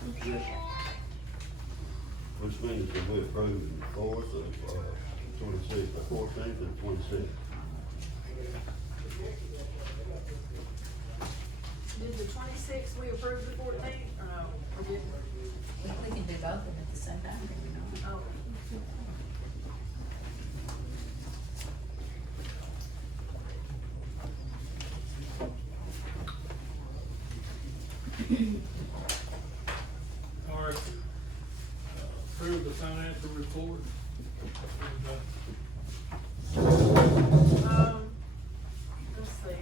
position. Which means that we approved the fourth of, 26th, the 14th and 26th. Did the 26th, we approve the 14th, or no? Or did We can do both of them at the same time, you know. oh, All right, approve the financial report. let's see.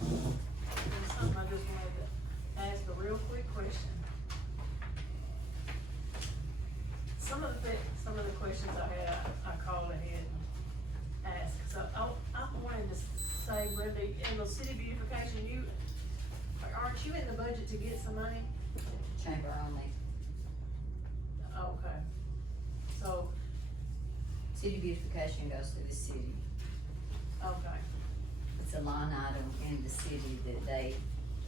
There's something I just wanted to ask a real quick question. Some of the questions I had, I called ahead and asked, so I wanted to say, Brenda, in the city beautification, aren't you in the budget to get some money? Chamber only. Okay, so, City beautification goes to the city. okay, It's a line item in the city that they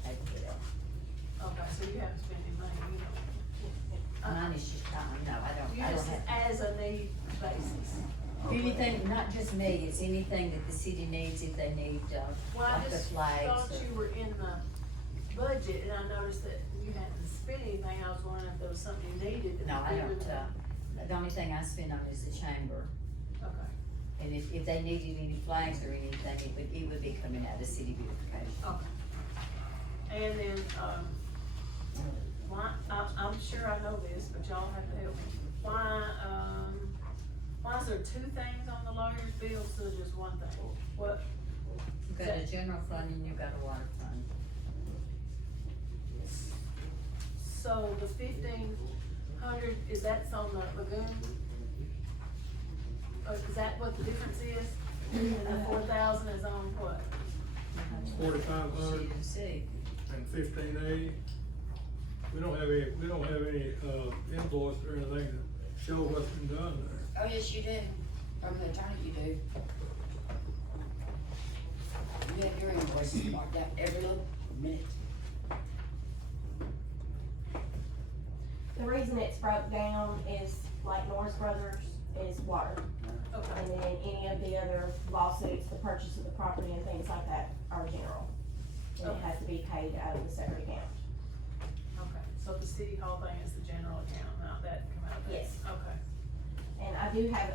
pay for. okay, so you haven't spent any money, you know? Mine is just, no, You I don't just have. as a need basis. Anything, not just me, it's anything that the city needs, if they need, Well, I like the just flags. thought or- you were in the budget, and I noticed that you hadn't spent anything, I was wondering if there was something you needed. that No, was I bigger don't, than- the only thing I spend on is the chamber. Okay, And if they needed any flags or anything, it would be coming out of city beautification. okay. And then, why, I'm sure I know this, but y'all have to help me. Why is there two things on the lawyer's bill instead of just one thing? What, You've got a general fund and you've got a water fund. so the 1,500, is that's on the lagoon? Is that what the difference is? And the 4,000 is on what? 4,500 You can see. and 1580. We don't have any, invoice or anything to show what's been done there. Oh, yes, you do. From the attorney, you do. You have your invoices marked out every little minute. The reason it's broke down is like Norris Brothers is water. Okay, And then any of the other lawsuits, the purchase of the property and things like that are general. And it has to be paid out of the separate account. okay, so the city hall thing is the general account, not that come out of that? Yes. Okay, And I do have,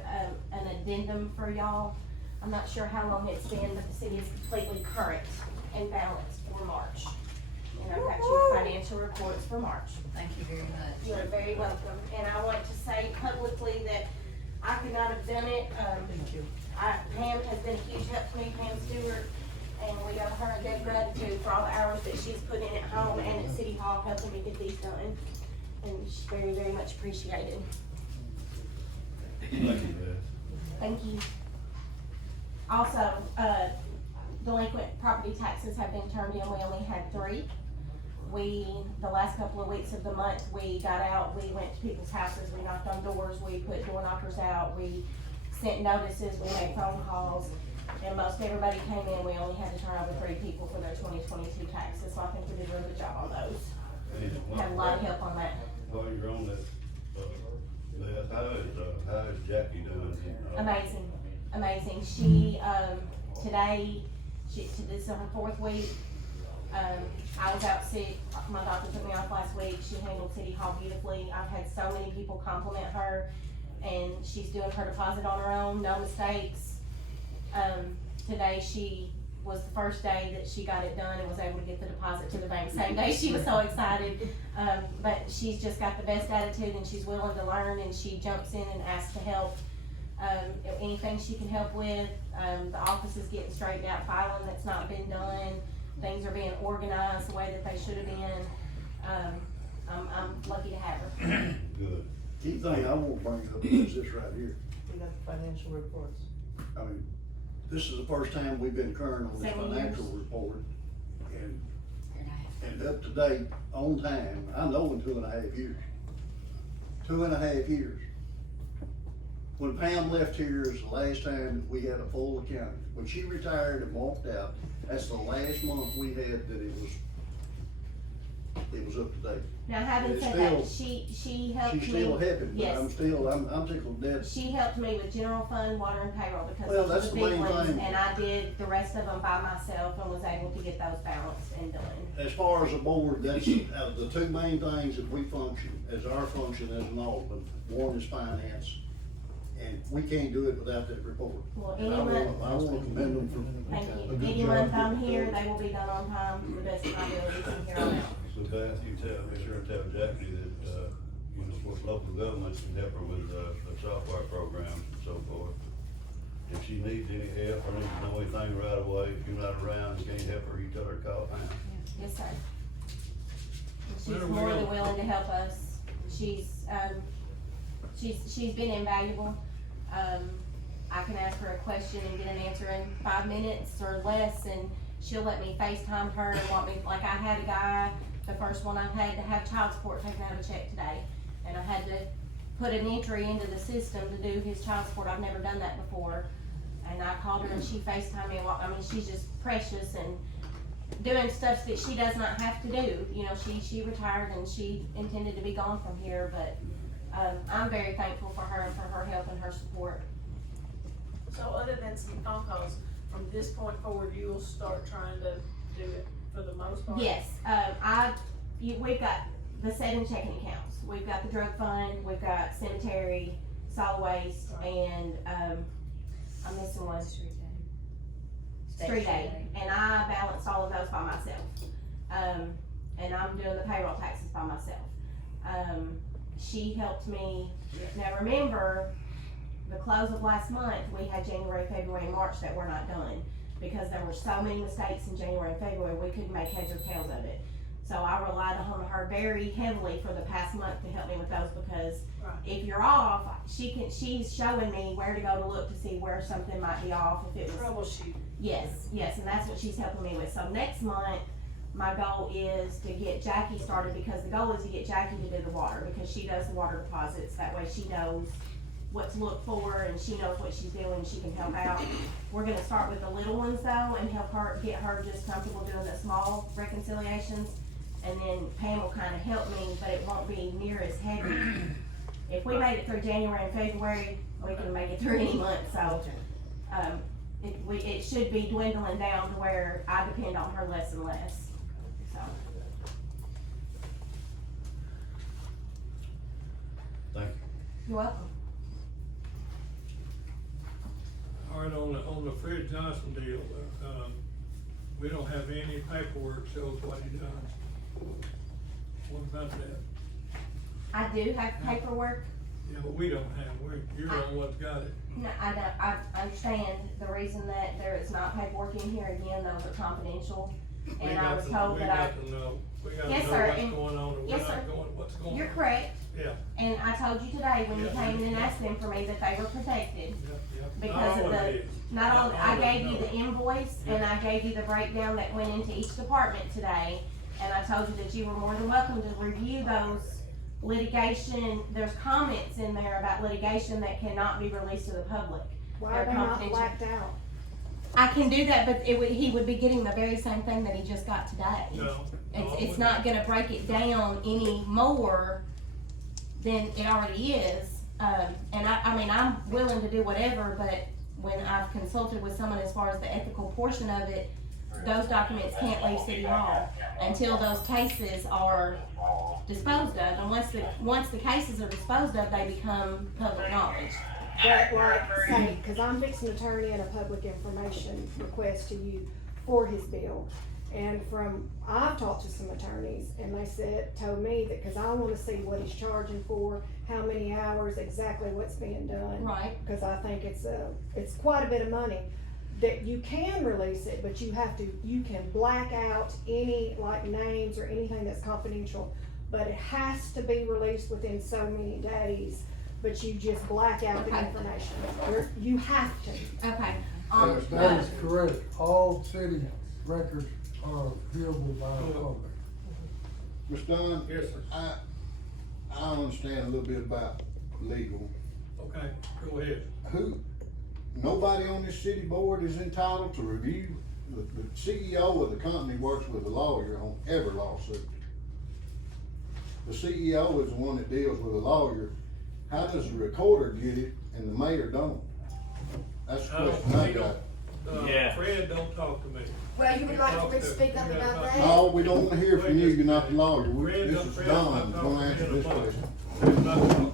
an addendum for y'all. I'm not sure how long it's been, but the city is completely current and balanced for March. And I've got your financial reports for March. Thank you very much. You're very welcome, and I want to say publicly that I could not have done it, Pam has been a huge help to me, Pam Stewart, and we owe her a debt of gratitude for all the hours that she's put in at home and at City Hall helping me get these done, and she's very, very much appreciated. Thank you, Beth. Thank you. Also, delinquent property taxes have been turned in, we only had 3. The last couple of weeks of the month, we got out, we went to people's houses, we knocked on doors, we put door knockers out, we sent notices, we made phone calls, and most everybody came in, we only had to turn over 3 people for their 2022 taxes, so I think we did a really good job on those. Had a lot of help on that. While you're on that, Beth, how is Jackie doing? Amazing, amazing. She, today, this is her 4th week. I was out sick, my doctor took me off last week, she handled City Hall beautifully. I've had so many people compliment her, and she's doing her deposit on her own, no mistakes. Today was the first day that she got it done and was able to get the deposit to the bank same day. She was so excited. But she's just got the best attitude, and she's willing to learn, and she jumps in and asks to help. Anything she can help with, the office is getting straightened out, filing that's not been done, things are being organized the way that they should have been. I'm lucky to have her. Good. Key thing I want to bring up is this right here. We got the financial reports. I mean, this is the first time we've been current on this 7 financial years. report. And, And I have and up to date, on time, I know in 2.5 years. 2.5 years. When Pam left here is the last time that we had a full accounting. When she retired and walked out, that's the last month we had that it was it was up to date. Now, having It's said that, still- she helped me. She's still happy, but Yes. I'm tickled dead. She helped me with general fund, water and payroll because Well, those that's were the the big main ones, thing. and I did the rest of them by myself and was able to get those balanced and done. As far as the board, that's, the two main things that we function, as our function as an alderman, one is finance, and we can't do it without that report. Well, And I wanna commend them for. Thank a you. good Any job month I'm getting here, those. they will be done on time to the best of my ability from here on out. So Beth, you be sure to tell Jackie that, you know, what local governments can help her with, the software programs and so forth. If she needs any help or needs to know anything right away, if you're not around, you can't help her, you tell her to call Pam. Yes, sir. And Where she's are we more than going? willing to help us. She's been invaluable. I can ask her a question and get an answer in 5 minutes or less, and she'll let me FaceTime her and want me, like I had a guy, the first one I had to have child support taken out of a check today, and I had to put an entry into the system to do his child support. I've never done that before. And I called her and she FaceTimed me, she's just precious and doing stuff that she does not have to do. You know, she retired and she intended to be gone from here, but, I'm very thankful for her and for her help and her support. So other than some phone calls, from this point forward, you'll start trying to do it for the most part? Yes, we've got the 7 checking accounts. We've got the drug fund, we've got cemetery, solid waste, and, I'm missing one. Street aid, and I balanced all of those by myself. And I'm doing the payroll taxes by myself. She helped me, now remember, the close of last month, we had January, February, and March that were not done. Because there were so many mistakes in January and February, we couldn't make heads or tails of it. So I relied on her very heavily for the past month to help me with those, because Right. if you're off, she's showing me where to go to look to see where something might be off, if it was. Troubleshoot. Yes, and that's what she's helping me with. So next month, my goal is to get Jackie started, because the goal is to get Jackie to do the water, because she does the water deposits. That way she knows what to look for and she knows what she's doing and she can help out. We're gonna start with the little ones though and help her, get her just comfortable doing the small reconciliations. And then Pam will kinda help me, but it won't be near as heavy. If we made it through January and February, we can make it through any month, so. It should be dwindling down to where I depend on her less and less, so. Thank you. You're welcome. All right, on the Fred Johnson deal, we don't have any paperwork shows what he does. What about that? I do have paperwork. Yeah, but we don't have, you're the only one's got it. No, I don't, I understand the reason that there is not paperwork in here, again, those are confidential. We And I got was to- told we that I, got to know, we gotta Yes, know sir, what's and- going on, and we're yes, not sir. going, what's going on. you're correct, Yeah, and I told you today when you Yeah. came in and asked them for me that they were protected. yeah. Because of Not all the- it is. Not only, I all gave of you it, the invoice, and I gave you the breakdown that went into each department today, and I told you that you were more than welcome to review those litigation, there's comments in there about litigation that cannot be released to the public. Why They're are they not confidential. blacked out? I can do that, but he would be getting the very same thing that he just got today. No. It's not gonna break it down any more than it already is. And I'm willing to do whatever, but when I've consulted with someone as far as the ethical portion of it, those documents can't leave City Hall until those cases are disposed of. And once the cases are disposed of, they become public knowledge. But like, say, cause I'm fixing to turn in a public information request to you for his bill. And I've talked to some attorneys and they told me that, cause I wanna see what he's charging for, how many hours, exactly what's being done. Right. Cause I think it's quite a bit of money. That you can release it, but you can black out any like names or anything that's confidential. But it has to be released within so many days, but you just black out the Okay. information. You have to. Okay. That is correct. All city records are viewable by the public. Mr. Dunn? Yes, sir. I understand a little bit about legal. Okay, go ahead. Nobody on this city board is entitled to review, the CEO of the company works with a lawyer on every lawsuit. the CEO is the one that deals with a lawyer. How does the recorder get it and the mayor don't? That's the question I got. Fred don't talk to me. Well, you would like for me to speak up about that? No, we don't wanna hear from you, you're not the lawyer. This is Fred's Don, not who's talking gonna to answer me this in a month. question. Fred's not talking to me.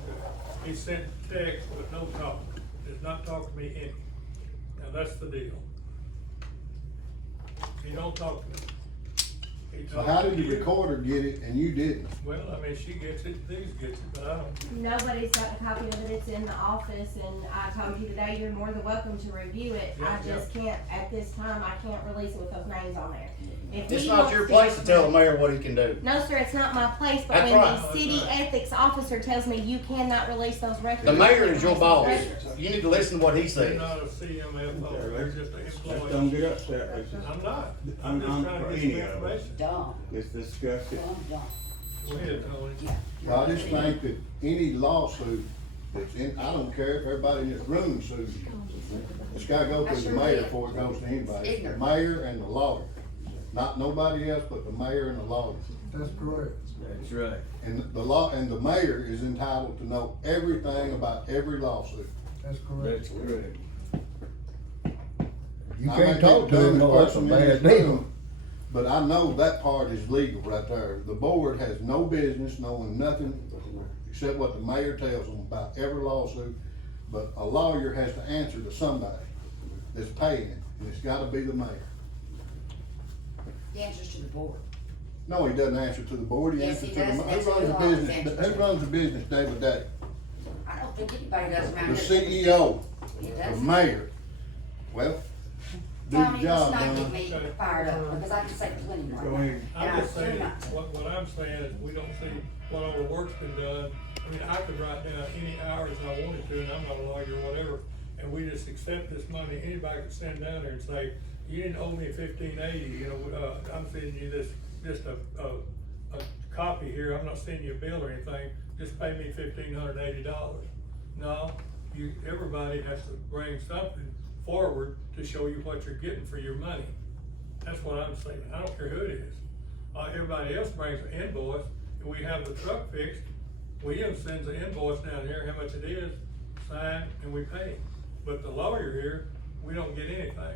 He sent text, but no talk. Does not talk to me any. Now, that's the deal. He don't talk to me. He So talks how to did the you. recorder get it and you didn't? Well, I mean, she gets it, these gets it, but I don't. Nobody's got a copy of it, it's in the office, and I told you today, you're more than welcome to review it. I Yeah, just can't, at this time, I can't release it with those names on there. If It's he not wants your place to tell the mayor what he can do. No, sir, it's not my place, but That's when right. the city ethics officer tells me you cannot release those records. The mayor is your I can't boss. release those records. You need to listen to what he You're says. not a CMFO, you're just an Let's don't employee. get upset, let's just, I'm not. I'm just trying for to get any some of us. information. Dumb, let's discuss it. dumb. Go ahead, Tony. I just think that any lawsuit that's in, I don't care if everybody in this room sues you. It's gotta go through the mayor before it goes to anybody. It's the mayor and the lawyer. Not nobody else but the mayor and the lawyer. That's correct. That's right. And the law, and the mayor is entitled to know everything about every lawsuit. That's correct. That's correct. You can't talk to him, no, that's a bad deal. But I know that part is legal right there. The board has no business knowing nothing except what the mayor tells them about every lawsuit. But a lawyer has to answer to somebody that's paying him, and it's gotta be the mayor. He answers to the board. No, he doesn't answer to the board, he Yes, answers he to the, does. That's who what runs the the law is business, answers who to. runs the business day by day? I don't think anybody does around The here. CEO, He the does. mayor. Well, do Tommy, your let's job, not get Don. me fired up, because I can say plenty more. Go ahead. And I'm I just do saying, not. what I'm saying is, we don't see what all the work's been done. I mean, I could write down any hours I wanted to, and I'm not a lawyer or whatever, and we just accept this money. Anybody could send down there and say, you didn't owe me $15.80, you know, I'm sending you this, just a copy here, I'm not sending you a bill or anything, just pay me $1,580. No, everybody has to bring something forward to show you what you're getting for your money. That's what I'm saying, I don't care who it is. Everybody else brings an invoice, and we have the truck fixed, William sends an invoice down here, how much it is, signed, and we pay him. But the lawyer here, we don't get anything.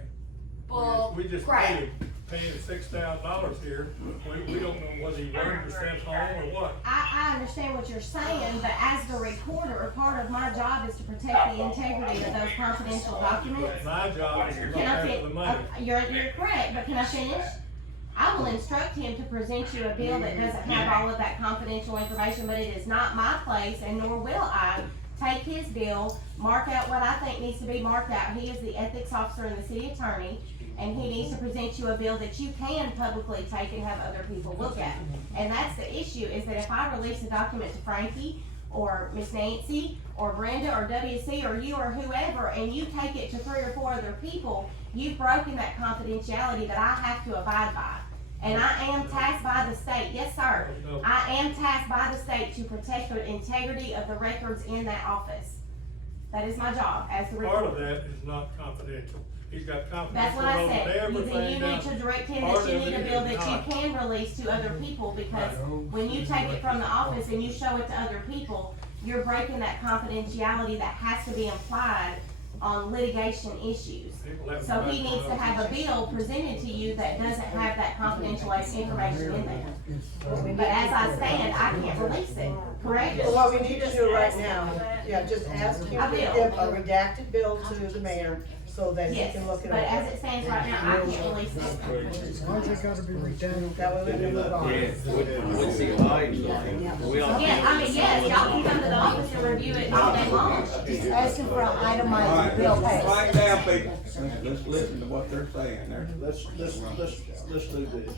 Bull We just crap. pay him $6,000 here, we don't know whether he worked or sent home or what. I understand what you're saying, but as the recorder, part of my job is to protect the integrity of those confidential documents. My job is to look Can I after the money. you're correct, but can I finish? I will instruct him to present you a bill that doesn't have all of that confidential information, but it is not my place, and nor will I take his bill, mark out what I think needs to be marked out. He is the ethics officer and the city attorney, and he needs to present you a bill that you can publicly take and have other people look at. And that's the issue, is that if I release a document to Frankie, or Miss Nancy, or Brenda, or WC, or you, or whoever, and you take it to 3 or 4 other people, you've broken that confidentiality that I have to abide by. And I am tasked by the state, yes, sir, I am tasked by the state to protect the integrity of the records in that office. That is my job as the Part of recorder. that is not confidential. He's got That's confidential what I on said, everything then you down. need to direct him Part that you of need a it bill is that not. you can release to other people, because when you take it from the office and you show it to other people, you're breaking that confidentiality that has to be applied on litigation issues. People have So he to needs to have a bill presented to you that doesn't have that confidential information in there. But as I stand, I can't release it, correct? Well, what we need to do right now, yeah, just ask him I to will. give a redacted bill to the mayor so that he Yes, can look but it as over. it stands right now, I can't release it. Why's it gotta be redacted? That way we can move on. Yeah, I mean, yes, y'all can come to the office and review it all day long. Just asking for an All itemized right, bill let's pay. quiet down, people. Let's listen to what they're saying there. Let's do this.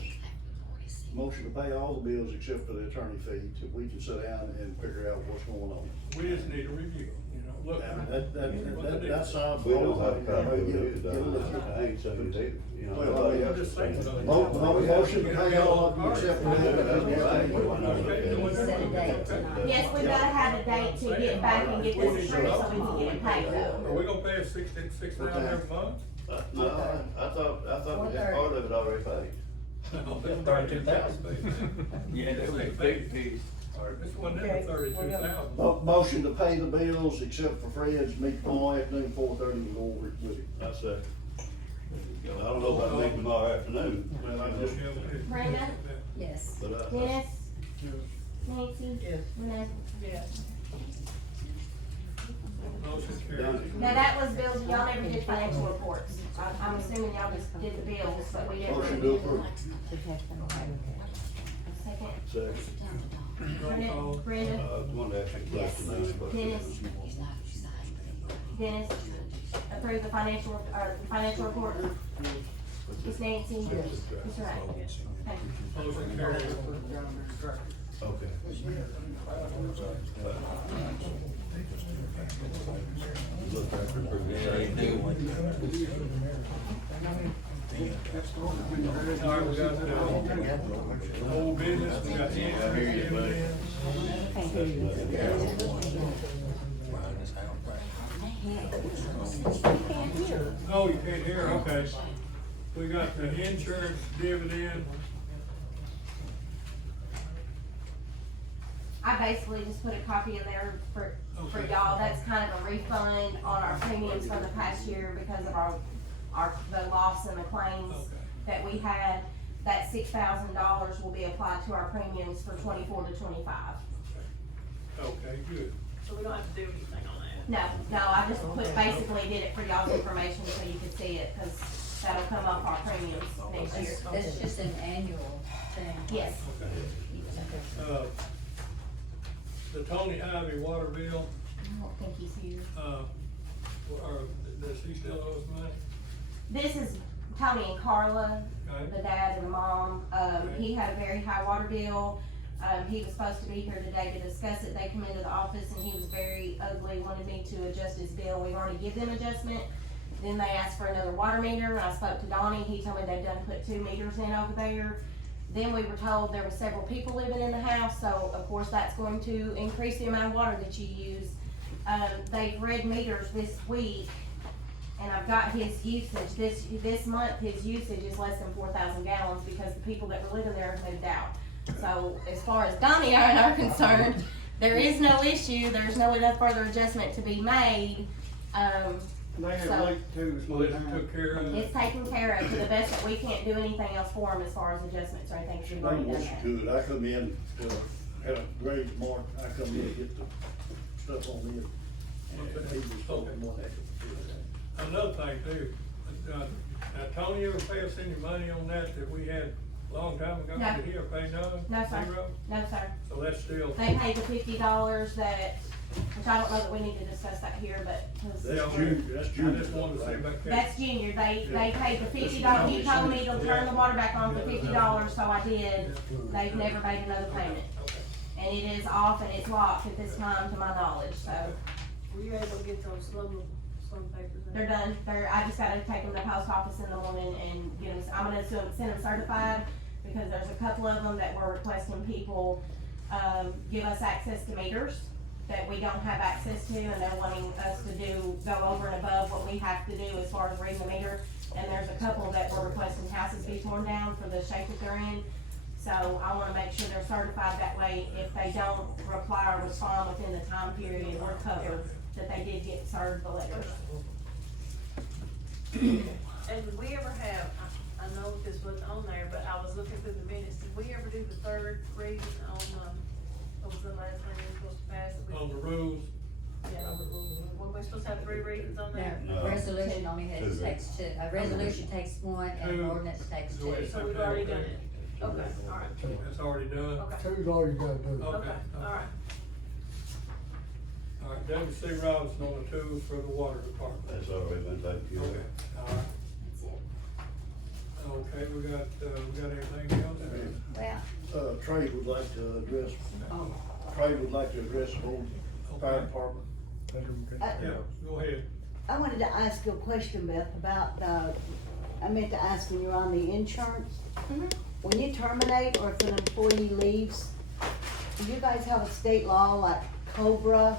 Motion to pay all the bills except for the attorney fee, so we can sit down and figure out what's going on. We just need a review, you know, look. That solves the We whole don't have to copy thing. of it, I ain't saying it either, you know. Well, I mean, nobody I'm just else is saying. saying it. Motion to pay all of them except for Yeah, that's the right. Why not look at it? Set a date. Yes, we gotta have a date to get back and get this approved so we can get it paid though. Are we gonna pay us $6,000 every month? No, I thought we had part of it already paid. $32,000. Yeah, that's a big piece. This wasn't in Okay, the 32,000. Motion to pay the bills except for Fred's, meet tomorrow afternoon, 4:30, and go over it with him. I say. I don't know about meeting tomorrow afternoon. Well, I just, Brenda? Yes. But I. Dennis? Nancy? Yes. Renee? Yes. Motion carried. Now, that was bills, y'all never did financial reports. I'm assuming y'all just did the bills, but we never. motion to approve. Second. Second. Brenda? Brenda? I wanted to ask you a question. now, but- Dennis? Dennis? Approve the financial report? Ms. Nancy? Mr. Wright? Thank you. Motion carried. Okay. Look after approving. All right, we got, old business, we got the Oh, you can't hear, okay. We got the insurance dividend. I basically just put a copy in there for Okay. y'all. That's kind of a refund on our premiums from the past year because of the loss and the claims Okay. that we had. That $6,000 will be applied to our premiums for 24 to 25. Okay, good. So we don't have to do anything on that. No, I just basically did it for y'all's information so you could see it, cause that'll come off our premiums next year. That's just an annual thing. Yes. Okay. The Tony Ivy water bill, I don't think he's here. does he still owe us money? This is Tony and Carla, Okay. the dad and the mom. He had a very high water bill. He was supposed to be here today to discuss it. They come into the office and he was very ugly, wanted me to adjust his bill. We've already given them adjustment. Then they asked for another water meter. I spoke to Donnie. He told me they've done put 2 meters in over there. Then we were told there were several people living in the house, so of course that's going to increase the amount of water that you use. They've read meters this week, and I've got his usage. This month, his usage is less than 4,000 gallons because the people that were living there have moved out. So as far as Donnie and I are concerned, there is no issue. There's no further adjustment to be made. They had So- leaked too this Well, one it time. took care of it. It's taken care of to the best that we can't do anything else for them as far as adjustments or anything, 'cause we've already done What you that. could, I come in, had a grade mark, I come in and get the stuff on it. And he was told me one that. Another thing too, now Tony ever pay us any money on that we had a long time ago? No. Did he ever pay none? No, sir. Zero? No, sir. So that's still. They paid the $50 that, which I don't know that we need to discuss that here, but. 'cause- That's junior, that's junior. I just wanted to see about that. That's junior, they paid the $50, he told me to turn the water back on for $50, so I did. They've never made another payment. Okay. And it is off and it's locked at this time, to my knowledge, so Were you able to get those slum papers in? they're done. I just gotta take them to the post office in the morning and get them, I'm gonna send them certified, because there's a couple of them that were requesting people, give us access to meters that we don't have access to, and they're wanting us to go over and above what we have to do as far as reading the meter. And there's a couple that were requesting houses be torn down for the shape that they're in. So I wanna make sure they're certified, that way if they don't reply or respond within the time period, we're covered, that they did get served the letters. And did we ever have, I know this wasn't on there, but I was looking through the minutes, did we ever do the third reading on, what was the last thing we were supposed to pass? That we- On the rules, Yeah, were we supposed to have 3 readings on there? No, No. a resolution only Two. takes two, a resolution takes one and an Two. ordinance takes Go ahead. two. So we've already done it? Okay, alright, that's already done. okay, Two's all you gotta do. okay, alright. All right, W.C. Robinson on the tools for the water department. That's already been taken care Okay, of. all right. Okay, we got anything else? Well, Trade would like to address, the whole fire department. Yeah, go ahead. I wanted to ask you a question, Beth, about I meant to ask when you're on the insurance. When you terminate or if an employee leaves, do you guys have a state law like COBRA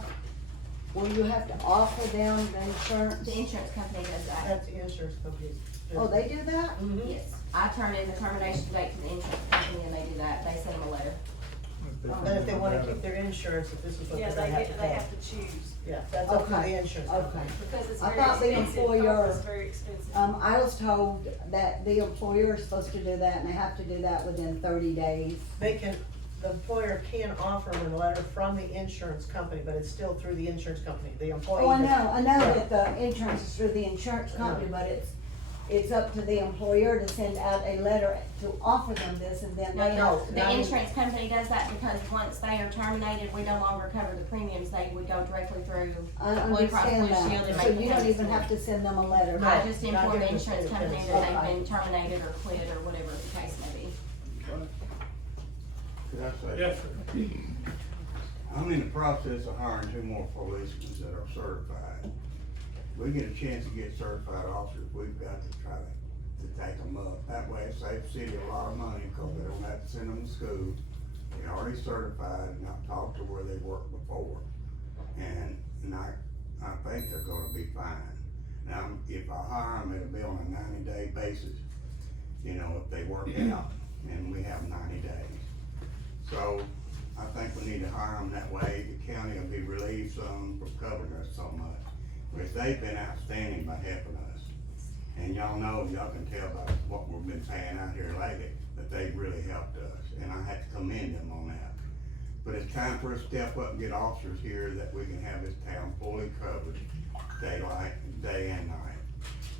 where you have to offer them the insurance? The insurance company does that. That's the insurance company. Oh, they do that? Yes, I turn in the termination date to the insurance company and they do that, they send them a letter. Then if they wanna keep their insurance, if this is what Yeah, they're gonna have to they pay. have to choose, Yeah, that's up to Okay, the insurance okay. company. because it's I very thought the expensive, employer- it's very expensive. I was told that the employer is supposed to do that and they have to do that within 30 days. They can, the employer can offer them a letter from the insurance company, but it's still through the insurance company, the employee. Oh, I know that the insurance is through the insurance company, but it's up to the employer to send out a letter to offer them this and then they No, have to. the insurance company does that because once they are terminated, we no longer cover the premiums, they would go directly through I Blue Cross Blue understand Shield that, and so make the you don't payments. even have to send them a letter. No. I just not inform the giving insurance us the company that benefits. they've been terminated or quit or whatever the case may be. Could I say? Yes, sir. I'm in the process of hiring 2 more policemen that are certified. We get a chance to get certified officers, we've got to try to take them up. That way it saves the city a lot of money, cause they don't have to send them to school. They're already certified, and I've talked to where they worked before. And I think they're gonna be fine. Now, if I hire them, it'll be on a 90-day basis, you know, if they work out, and we have 90 days. So, I think we need to hire them that way, the county will be relieved some from covering us so much. But they've been outstanding by helping us. And y'all know, y'all can tell by what we've been paying out here lately, that they've really helped us, and I have to commend them on that. But it's time for us to step up and get officers here that we can have this town fully covered, day and night.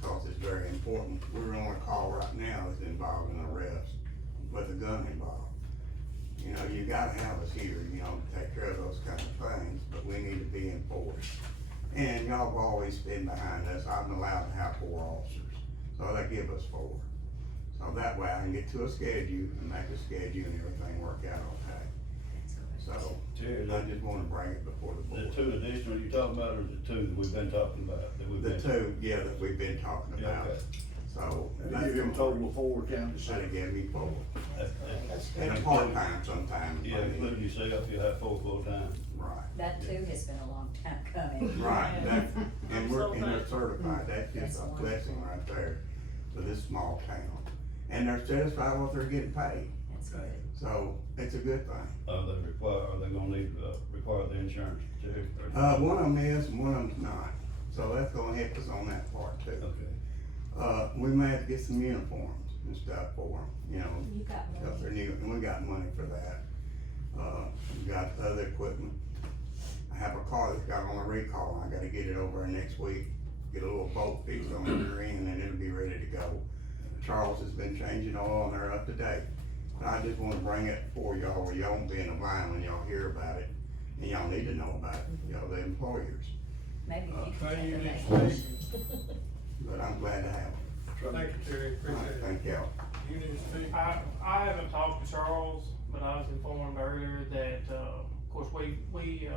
Cause it's very important. We're on a call right now that's involved in arrest with a gun involved. You know, you gotta have us here, you know, to take care of those kind of things, but we need to be enforced. And y'all have always been behind us. I'm allowed to have 4 officers, so they give us 4. So that way I can get to a schedule and make a schedule and everything work out okay. So, Terry, I just wanna bring it before the the board. 2 additional you're talking about, or the 2 that we've been talking about, that we've The been? 2, yeah, that we've been talking Yeah, about, okay. so. They give him a total of 4 counties. That'll give me 4. That's- And a part-time sometimes. Yeah, including yourself, you have 4 full-time. Right. That too has been a long time coming. Right, that, I'm and so we're, and they're thankful. certified, that's just That's a wonderful. blessing right there for this small town. And they're satisfied with what they're getting paid, That's good. so it's a good thing. Are they gonna need, require the insurance too? One of them is, and one of them's not, so that's gonna help us on that part too. Okay. We may have to get some uniforms and stuff for them, you know, You got cause one. they're new, and we got money for that. We got other equipment. I have a car that's got on a recall, and I gotta get it over there next week, get a little bolt fixed on the rear end, and it'll be ready to go. Charles has been changing oil, and they're up to date. But I just wanna bring it before y'all, where y'all won't be in the line when y'all hear about it, and y'all need to know about it, y'all the employers. Maybe you Thank can you, take a Nick. vacation. But I'm glad to have them. Thank you, Terry, All right, appreciate it. thank y'all. You need to speak. I haven't talked to Charles, but I was informed earlier that, of course, we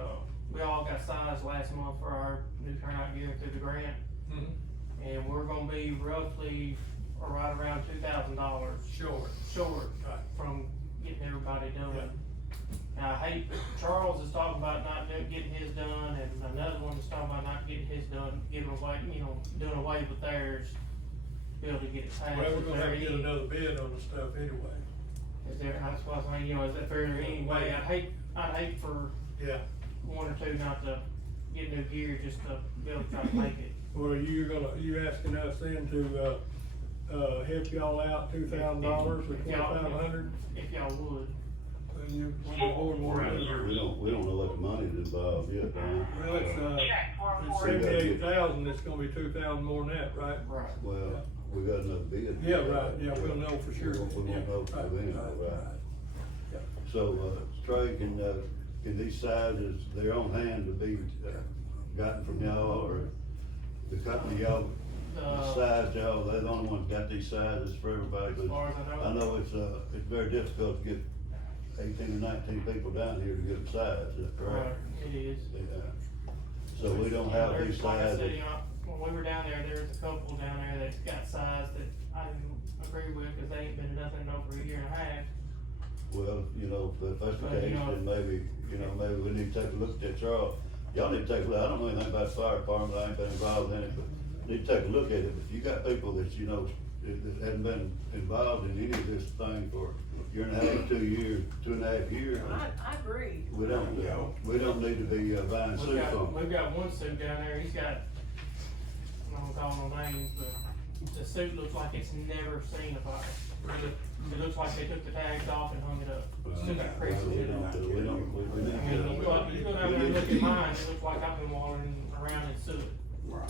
all got sized last month for our new turnout gear through the grant. Mhm. And we're gonna be roughly right around $2,000 Short. short Right. from getting everybody done. And I hate, Charles is talking about not getting his done, and another one is talking about not getting his done, giving away, doing away with theirs, to be able to get it passed. Well, we're Is gonna there have to get any- another bid on the stuff anyway. Is there, that's why I was saying, is that fair or any way, I'd hate for Yeah. 1 or 2 not to get new gear, just to be able to try to make it. Well, you asking us then to, help y'all out $2,000 or If y'all- $2,500? If y'all would. And you, when the board wants to. We don't know what the money's involved yet, Brian. Well, it's 78,000, it's gonna be 2,000 more than that, right? Right. Well, we got another bid. Yeah, right, yeah, we'll know for sure. We won't Yeah, know for right, anyhow, right, right? Yeah. So, Trey, can these sizes, they're on hand to be gotten from y'all, or the company y'all, the size y'all, they're the only ones got these sizes for everybody? 'Cause As far as I know. it's very difficult to get 18 or 19 people down here to get a size, is that Right, correct? it is. Yeah. So we don't have There's, these like I said, sizes. when we were down there was a couple down there that got size that I didn't agree with, cause they ain't been nothing in over a year and a half. Well, if that's the But, case, then maybe we need to take a look at that, Charles. Y'all need to take a look, I don't know anything about the fire department, I ain't been involved in it, but need to take a look at it. If you got people that, that hadn't been involved in any of this thing for year and a half, 2 years, 2.5 years, I agree. we don't need to be buying We've suits got, from. we've got one suit down there, he's got, I'm not gonna call no names, but the suit looks like it's never seen a fire. Really? It looks like they took the tags off and hung it up. It's took a crazy. We don't need I mean, you go down there and look at mine, it looks like I've been wandering around in suit.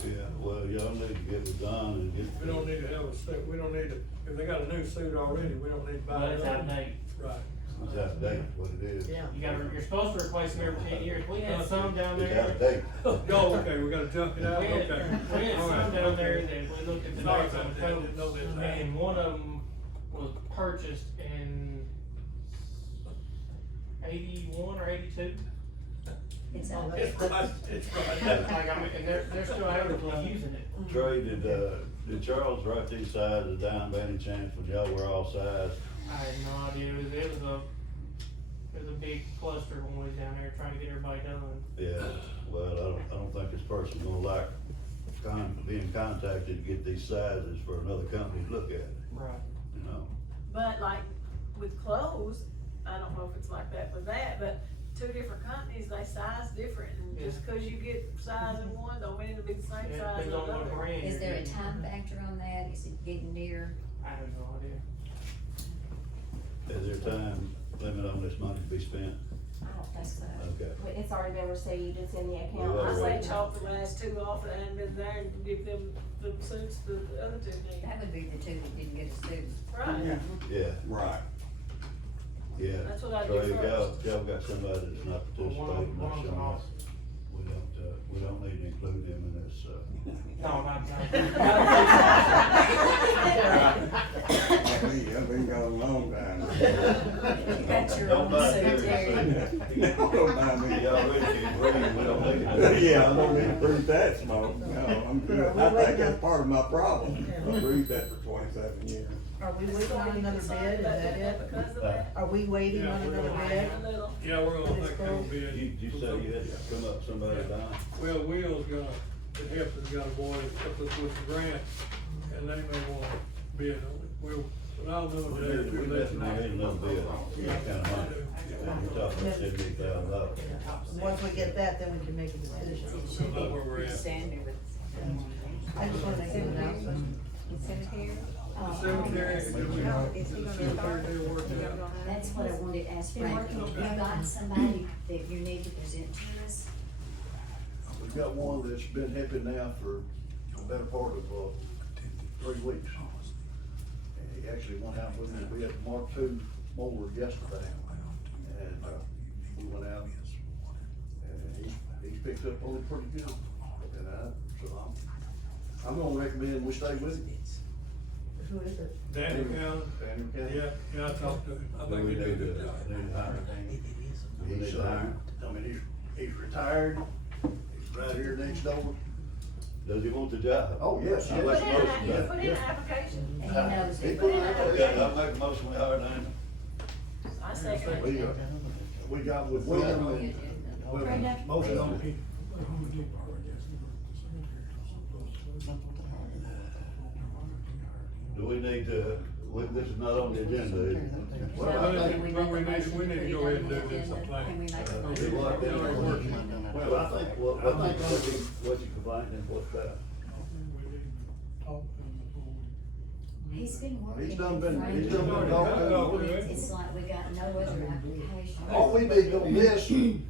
Yeah, well, y'all need to get it done and get. We don't need to have a suit, we don't need to, if they got a new suit already, we don't need to buy But it. it's out of date. Right. It's out of date, what it is. Yeah. You gotta, you're supposed to replace them every 10 years. We had some down It's there. out of date. Oh, okay, we gotta jump it out, We had, okay. we had All right, some down okay. there that we looked at the Sorry dates on about the that, I didn't know codes, that. and one of them was purchased in 81 or 82. It's all It's right, it's right. Like, I mean, and they're still actively using it. Trey, did Charles write these sizes down by any chance, when y'all were all sized? I had no idea. It was a big cluster when we was down there trying to get everybody done. Yeah, well, I don't think this person's gonna like being contacted to get these sizes for another company to look at it, Right. you know? But like with clothes, I don't know if it's like that with that, but two different companies, they size different, and just cause you get size in one, don't mean it'll be the same Yeah, size in depends on what another. brand. Is you're there a getting. time factor on that? Is it getting near? I have no idea. Is there a time limit on this money to be spent? I don't think so. Okay. But it's already been received, it's in the account. Well, I say Right. chalk the last two off that hadn't been there and give them suits the other two need. That would be the two that didn't get a suit. Right, Yeah, Right. yeah. that's what I do Trey, first. y'all got somebody that's not Well, participating, one that's of them somebody. also. We don't need to include them in this, No, not. I've been gone a long time. That's your Don't own buy cemetery. Don't mind me. Y'all really can't breathe, we don't need it. Yeah, I don't need to breathe that smoke, no, I'm good, I think that's part of my problem, I breathed that for 27 years. Are we waiting on another bid, is that it? Because of that. Are we waiting on another bid? A little. Yeah, we're gonna make that bid. You said you had to come up with somebody down. Well, Will's got, the help has got a boy that helped us with the grant, and they may want to bid on it. We'll, but I'll know We that. definitely need another bid on that kind of money. We're talking $70,000. Once we get that, then we can make a decision. We'll know where we're at. Standard with. I just wanna make an announcement. Cemetery? The cemetery, and then we have, the cemetery they're working out. That's what I wanted to ask Frank. Have you got somebody that you need to present to us? We've got one that's been helping now for the better part of, 3 weeks. And he actually went out with me, we had Mark II mower yesterday. And, we went out, and he's picked up on it pretty good. And so I'm gonna recommend we stay with him. Who is it? Daniel County, Daniel County. yeah, I talked to him, I Do think we he did a need to, good job. need to hire? We need He's, to hire? I mean, he's retired, he's right here next door. Does he want the job? Oh, yes, I yes. make a Put in motion an, that. put in an application. And he knows He it. put it out. Yeah, I make a motion we hire him. I second We, it. we got with William and, Brenda? most of them, Do we need to, this is not on the agenda, is it? Well, I think- we need to go ahead and do this, I think. Can we make a Do motion? what? They already working. well, I think, What you complaining, what's that? He's been working. He's done been- Frank. he's done been talking. It's like we got no other application. all we need on this, he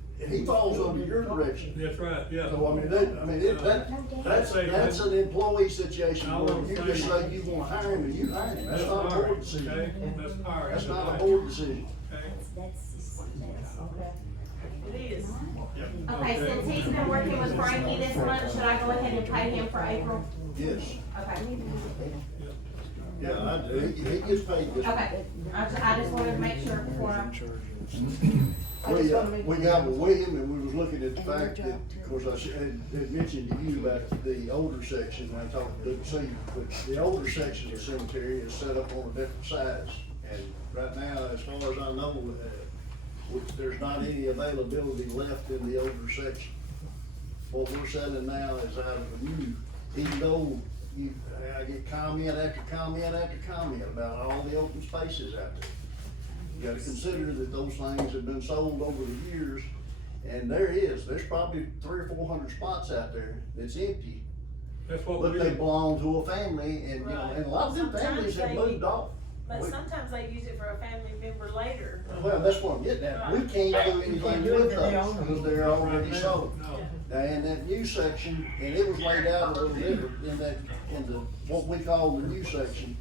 falls under your direction. That's right, yeah. So, I mean, that's an employee situation where you just say you wanna hire him and you hire him, that's not a board Okay, decision. that's hard. That's not a board decision. Okay. That's. It is. Okay, since he's been working with Frankie this month, should I go ahead and pay him for April? Yes, Okay, yeah, I do, he gets paid this. okay, I just wanted to make sure before I. We got with William and we was looking at the fact that, of course, had mentioned to you about the older section, and I talked to Luke Senior, but the older section of the cemetery is set up on a different size. And right now, as far as I know, there's not any availability left in the older section. What we're selling now is out of the new, even though I get comment after comment after comment about all the open spaces out there. You gotta consider that those things have been sold over the years, and there's probably 300 or 400 spots out there that's empty. That's what But we they do. belong to a family, and, you know, and a lot of them families have moved off. But We- sometimes they use it for a family member later. Well, that's what I'm getting at, we can't do anything do it with till they those, own them. because they're already Right now, sold. no. Now, in that new section, and it was laid out a little different, in the, what we call the new section.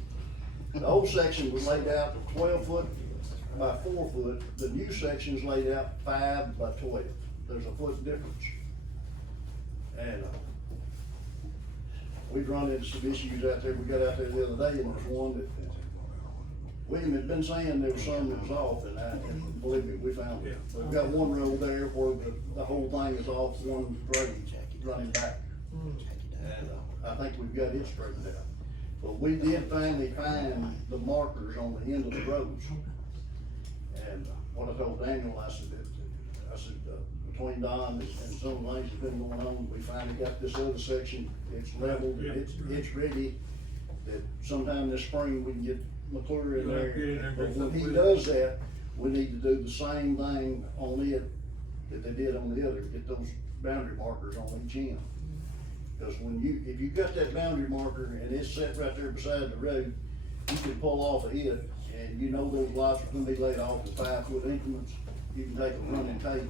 The old section was laid out 12 foot by 4 foot, the new section's laid out 5 by 12, there's a foot difference. And, we've run into some issues out there, we got out there the other day, and there was one that, William had been saying there was some that was off, and believe me, we found it. We've got one row there where the whole thing is off one grade running back. And, I think we've got it straightened out. But we did finally find the markers on the end of the roads. And what I told Daniel, I said, between Don and some of the things that's been going on, we finally got this other section, it's leveled, it's ready. That sometime this spring we can get McClure in You'll have there. to get in there and But do when he something with does that, we need to do the same thing on it that they did on the other, get those boundary markers on each end. Cause if you got that boundary marker and it's set right there beside the road, you can pull off of it, and you know those lots are gonna be laid off in 5 foot increments, you can take a running tape,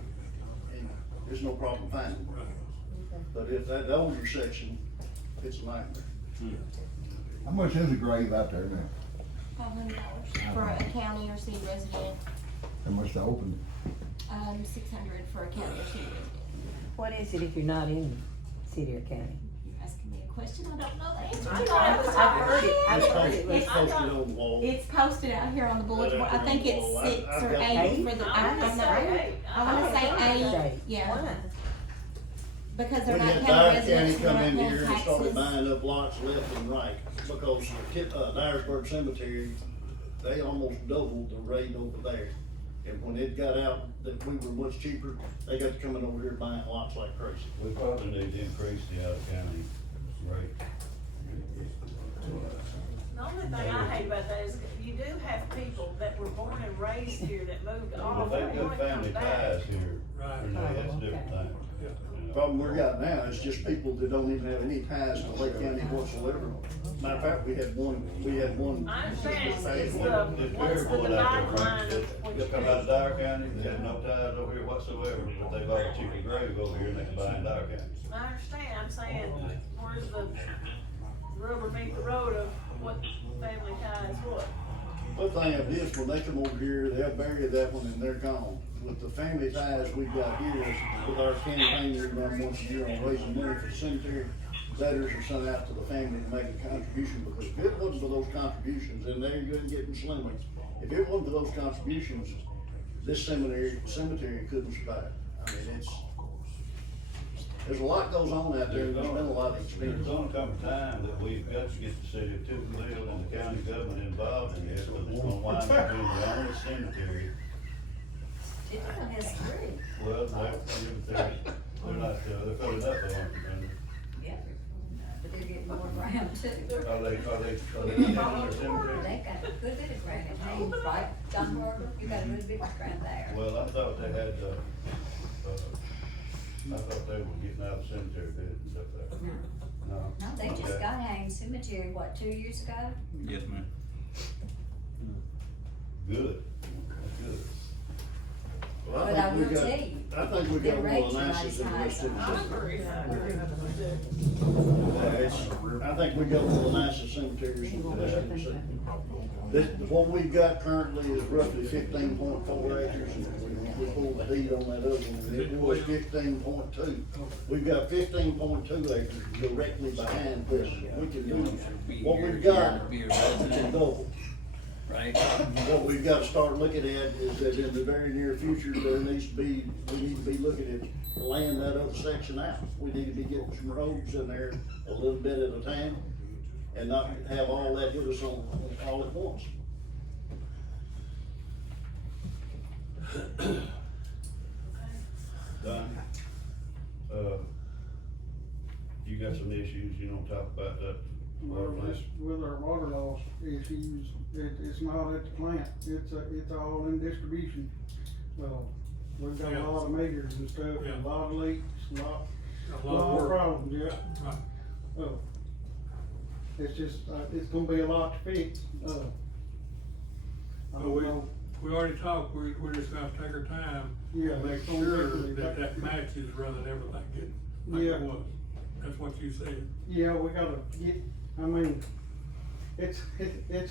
and there's no problem finding it. But if that older section, it's a nightmare. How much is a grave out there now? $500 for a county or city resident, How much to open? $600 for a county or city resident. What is it if you're not in city or county? You asking me a question I don't know the answer I to. know, I've heard it. I've It's heard it. posted, it's posted on the wall. It's posted out here on the bulletin board. I think it's Right up 6 there on or the wall. 8 for the, I'm not, I wanna say 8, yeah. Because We they're not had county Dyer County residents, they're come not in paying here and started taxes. buying up lots left and right, because Dyersburg Cemetery, they almost doubled the rate over there. And when it got out that we were much cheaper, they got to coming over here buying lots like crazy. We probably need to increase the out-of-county rate. The only thing I hate about that is you do have people that were born and raised here that moved But off. if they've got family ties here, Right. you know, that's a different thing. Yeah. You know. Problem we got now is just people that don't even have any ties to Lake County whatsoever. Matter of fact, we had one. I understand, it's If the, they're what's the going out dividing there, line of what they'll you come out of do? Dyer County, they have no ties over here whatsoever, but they bought a chicken grave over here and they can buy in Dyer County. I understand, I'm saying, where's the rubber meet the road of what family ties what? One thing of this, when they come over here, they'll bury that one and they're gone. With the family ties we've got here, with our campaign we run once a year on raising money for the cemetery, letters are sent out to the family to make a contribution, because if it wasn't for those contributions, and there you're getting slimmer, if it wasn't for those contributions, this cemetery couldn't survive. I mean, there's a lot goes on out there, and there's been a lot of There's expense. gonna come a time that we've got to get the city of Tupperville and the county government involved in this, because it's gonna wind up being the only cemetery. Tiffin has 3. Well, they're not, they're filling up on it. Yeah. But they're getting more ground too. Are they in their cemetery? They got a good bit of ground in Haynes, right? John Barber, you got a good bit of ground there. Well, I thought they had, I thought they were getting out of cemetery bid and stuff like that. No, No? no, they just Okay. got Haynes Cemetery, what, 2 years ago? Yes, ma'am. Good, that's good. Well, But I think we will got- tell you, I think we got their more rates are not analysis as than the high rest as of the I city. agree, I agree. I think we got one of the nicest cemeteries in the city. This, what we've got currently is roughly 15.4 acres, and we pulled the deed on that other one, and it was 15.2. We've got 15.2 acres directly behind this. We can do, what we've got, we can double. Right. What we've got to start looking at is that in the very near future, we need to be looking at laying that other section out. We need to be getting some roads in there a little bit at a time, and not have all that hit us on, all at once. Don, you got some issues, you know, talk about that Well, this, with our water loss issues, it's not at the plant, it's all in distribution. We've got a lot of meters and stuff, and a lot of leaks, a lot of work. problems, yeah. Right. It's just, it's gonna be a lot to fix, I Well, don't know. we already talked, we're just gonna take our time Yeah, and make it's gonna sure definitely that take- matches rather than everything getting like Yeah. it was. That's what you said. Yeah, we gotta get, I mean, it's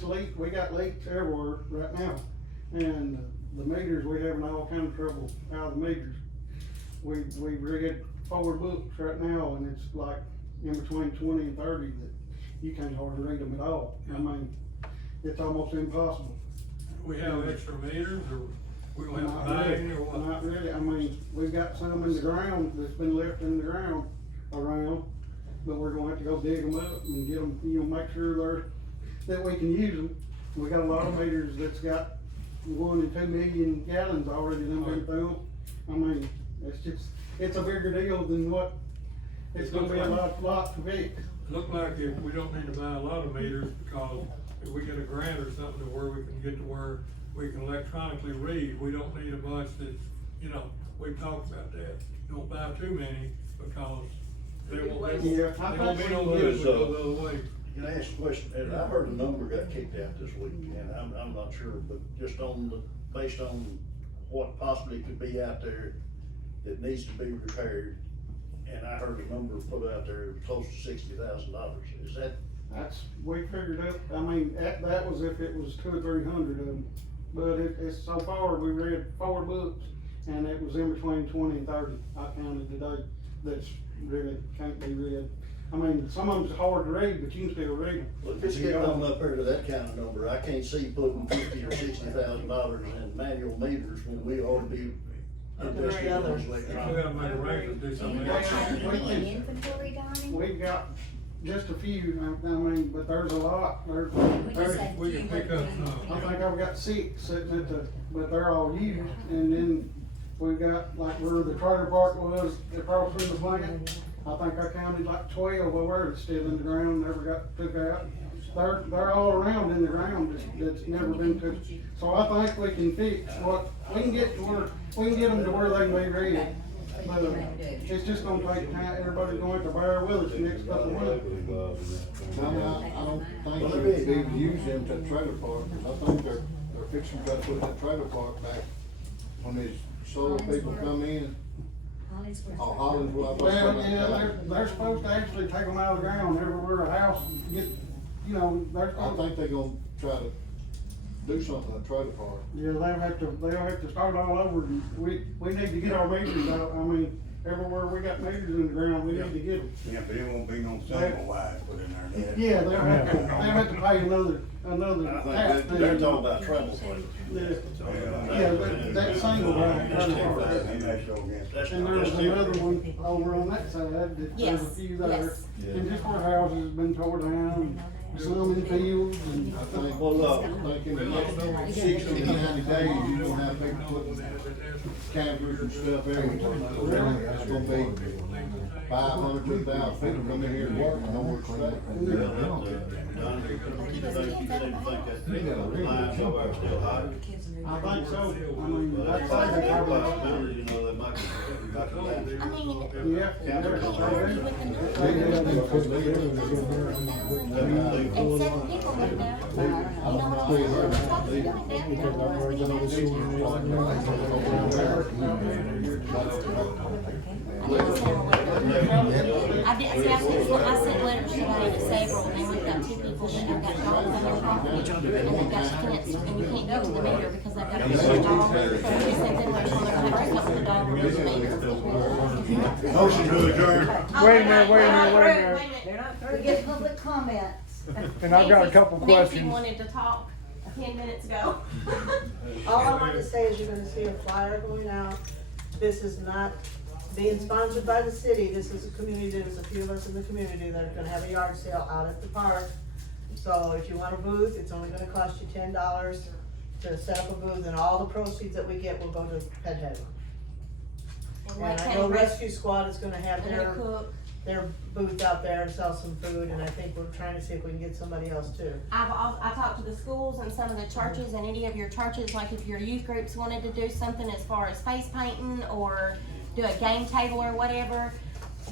leak, we got leaks everywhere right now. And the meters, we having all kind of trouble out of the meters. We read 4 books right now, and it's like in between 20 and 30 that you can't hardly read them at all. I mean, it's almost impossible. We have extra meters, or we don't have Not to buy really, any, or what? Not really, I mean, we've got some in the ground that's been left in the ground around, but we're gonna have to go dig them up and get them, make sure that we can use them. We got a lot of meters that's got 1 and 2 million gallons already done been through 'em. I mean, it's a bigger deal than what, it's gonna be a lot to fix. Look like if we don't need to buy a lot of meters, because if we get a grant or something to where we can get to where we can electronically read, we don't need a bunch that's, we've talked about that. Don't buy too many, because they won't be no good if we go the other way. Can I ask a question? And I heard a number got kicked out this week, and I'm not sure, but just based on what possibly could be out there that needs to be repaired, and I heard a number put out there close to $60,000. Is that? We figured out, I mean, that was if it was 200 or 300 of them. But it's so far, we read 4 books, and it was in between 20 and 30, I counted today, that's really can't be read. I mean, some of them's hard to read, but you can still read them. Well, if it's getting on up there to that kind of number, I can't see putting $50,000 or $60,000 in manual meters when we ought to be investing in those We electronics. gotta make arrangements to do something Do you else. have any inventory, Donnie? We've got just a few, I mean, but there's a lot, there's, We just say We can pick up some. I think I've got 6 sitting but they're all used, and then we've got, like, where the trailer park was, across from the plant, I think I counted like 12 over that's still in the ground, never got took out. They're all around in the ground that's never been took. So I think we can fix we can get them to where they can be read. But it's just gonna take time, everybody's going to bear with us the next couple of months. I don't think we need to use them to trailer park, because I think they're fixing to try to put that trailer park back when these solar people come in. Well, yeah, they're supposed to actually take them out of the ground everywhere a house I think they're gonna try to do something at trailer park. Yeah, they'll have to start all over, and we need to get our meters out, I mean, everywhere we got meters in the ground, we need to get them. Yeah, but it won't be no single wide put in there. Yeah, they'll have to pay another I tap think fee. they're talking about travel plate. Yeah, that's single line. And there's another one over on that side, there's a few there. Yes. And just where houses have been torn down, and some in fields, and I think, I think in the next 60 to 90 days, you're gonna have people putting campers and stuff everywhere. It's gonna be 500 to 1,000 people come in here and work, and nowhere to stay. Don, you think that lines over there still high? I think so, I mean, Well, I'd that's say like they everybody's probably. members, they might be. I mean, Yeah. and 7 people live there. You know what I'm saying? I didn't see, I sent letters today to several, and we've got 2 people that have got dogs on their property, and they've got fenced, and you can't go to the meter because they've got a big dog. So we sent them letters on their house, pick up the dog, and the meter. Motion to adjourn. Wait a minute. We get public comments. And I've got a couple Nancy questions. wanted to talk 10 minutes ago. All I want to say is you're gonna see a flyer going out. This is not being sponsored by the city. This is a community, there's a few of us in the community that are gonna have a yard sale out at the park. So if you want a booth, it's only gonna cost you $10 to set up a booth, and all the proceeds that we get will go to Pet Headland. And I know Rescue Squad is gonna have And a their, cook. their booth out there and sell some food, and I think we're trying to see if we can get somebody else too. I talked to the schools and some of the churches, and any of your churches, like if your youth groups wanted to do something as far as face painting or do a game table or whatever,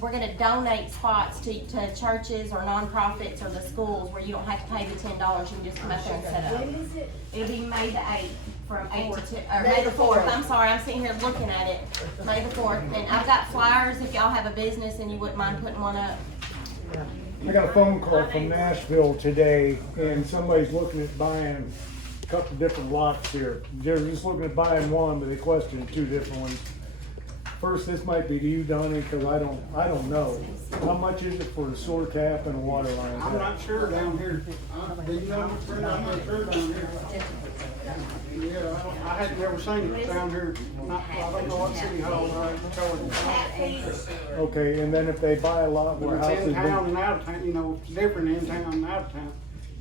we're gonna donate spots to churches or nonprofits or the schools where you don't have to pay the $10, you can just come up there and set up. When is it? It'll be May the 8th, from 8 to 2, or May May the the 4th, 4th. I'm sorry, I'm sitting here looking at it, May the 4th, and I've got flyers if y'all have a business and you wouldn't mind putting one up. I got a phone call from Nashville today, and somebody's looking at buying a couple different lots here. They're just looking at buying one, but they questioned 2 different ones. First, this might be to you, Donnie, because I don't know. How much is it for a sewer tap and a water line? I'm not sure down here. Do you know, I'm not sure down here. Yeah, I hadn't ever seen it down here. I don't know what city hall charges. Okay, and then if they buy a lot where It's houses in town been, and out of town, you know, it's different in town and out of town.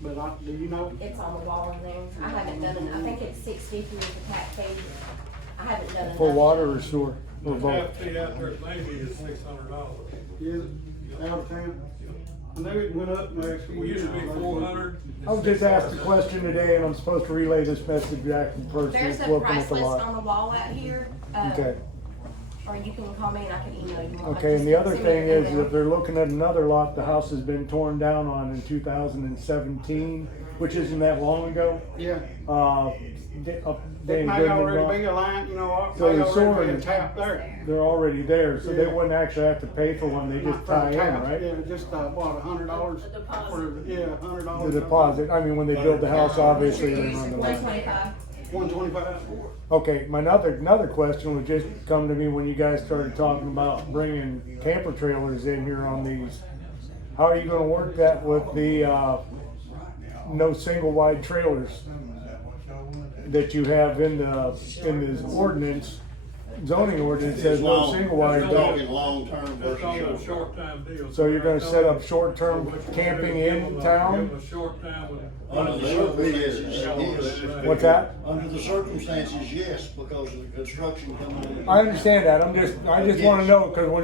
But do you know? It's on the wall in there, I haven't done it, I think it's $6.50 is the tap fee. I haven't done it. for water or sewer, or The both? tap fee out there at Navy is $600. Is it out of town? I know it went up last We used to be 400. I was just asked a question today, and I'm supposed to relay this message back to the person There's that's a looking price at the list lot. on the wall out here, Okay. or you can call me and I can email you. Okay, and the other Send me thing an is, email. if they're looking at another lot, the house has been torn down on in 2017, which isn't that long ago. Yeah. They It may already be a line, you know, So may the sewer, already be a tap there. they're already there, so they Yeah. wouldn't actually have to pay for one, they Not just for tie the in, tap, right? Yeah, just, what, $100? The deposit. $100. The deposit, I mean, when they build the house, obviously they run the line. $125. $125. Okay, my another question was just come to me when you guys started talking about bringing camper trailers in here on these. How are you gonna work that with the, no single wide trailers that you have in this ordinance, zoning ordinance says no single wide. Talking long-term That's all a versus short-time deal. So you're gonna set up short-term camping in town? Give them a short time with. Under the circumstances, yes. What's that? Under the circumstances, yes, because of the construction coming in. I understand that, I just wanna know, cause when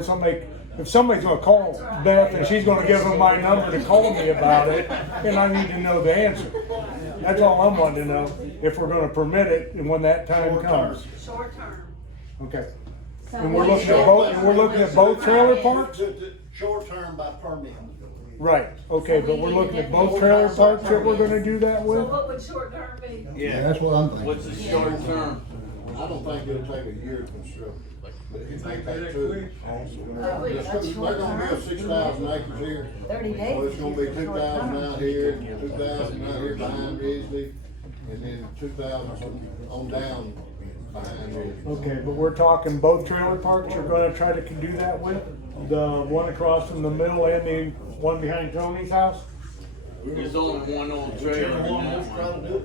if somebody's gonna call Beth and she's gonna give them my number to call me about it, then I need to know the answer. That's all I'm wanting to know, if we're gonna permit it and when that time comes. Short term. Okay. So And we're what is looking at both trailer parks? Short term by permit. Right, okay, but we're looking at both trailer parks that we're gonna do that So with? what would short term be? Yeah, that's what I'm thinking. What's the short term? I don't think it'll take a year to construct, but it may take 2. They're gonna build 6,000 acres here. 30 days. So it's gonna be 2,000 out here, 2,000 out here behind Ridgely, and then 2,000 on down behind Ridgely. Okay, but we're talking both trailer parks you're gonna try to do that with? The one across from the mill and the one behind Tony's house? There's only one on the trailer. Whichever one wants to try to do it.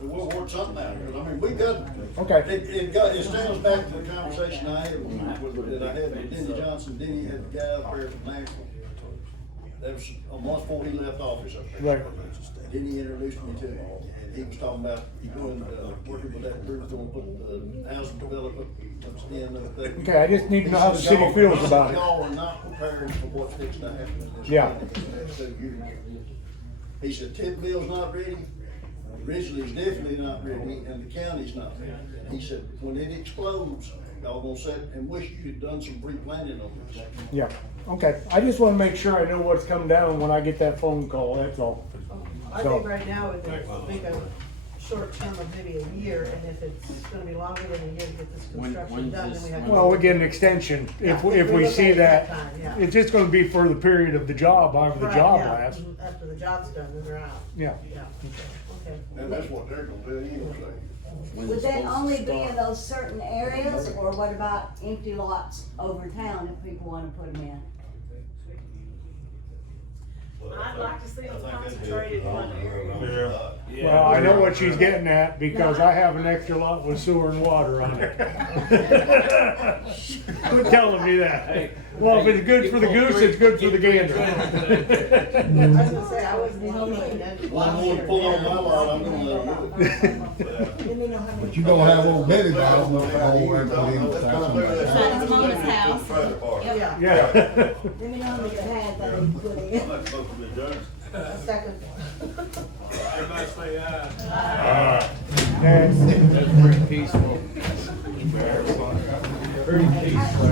We'll work something out, because I mean, we got, Okay. it stands back to the conversation I had with Denny Johnson. Denny had the guy up there from Nashville. That was a month before he left office up there. Right. Denny introduced me to him, and he was talking about, working with that group, gonna put the housing development in. Okay, I just need to know how the city feels about it. Y'all are not prepared for what's fixing to happen in this Yeah. next 2 years. He said, Tippville's not ready. Ridgely's definitely not ready, and the county's not ready. He said, when it explodes, y'all gonna sit and wish you'd done some pre-planning on this. Yeah, okay, I just wanna make sure I know what's coming down when I get that phone call, that's all. I So- think right now we could make a short term of maybe a year, and if it's gonna be longer than a year to get this construction when's done, then this- we have to. Well, we get an extension if we look see at it that. time, yeah. It's just gonna be for the period of the job, however the Right, job yeah, lasts. after the job's done, then they're out, Yeah. yeah, okay. And that's what they're gonna do anyway. Would that only be in those certain areas, or what about empty lots over town if people wanna put them in? I'd like to see them concentrated in one area. Well, I know what she's getting at, because I have an extra lot with sewer and water on it. Quit telling me that. Well, if it's good for the goose, it's good for the gander. I was gonna say, I wasn't in that. One more to pull on my lot, I'm gonna let them do it. But you don't have old Betty down, no, all that put in. Beside his mama's house. on the trailer park. Yep. Yeah. Yeah. Let me know when you have that you put I'm in. not supposed to be adjourned. Second. Everybody say aye. Yes. That's pretty peaceful. Pretty peaceful.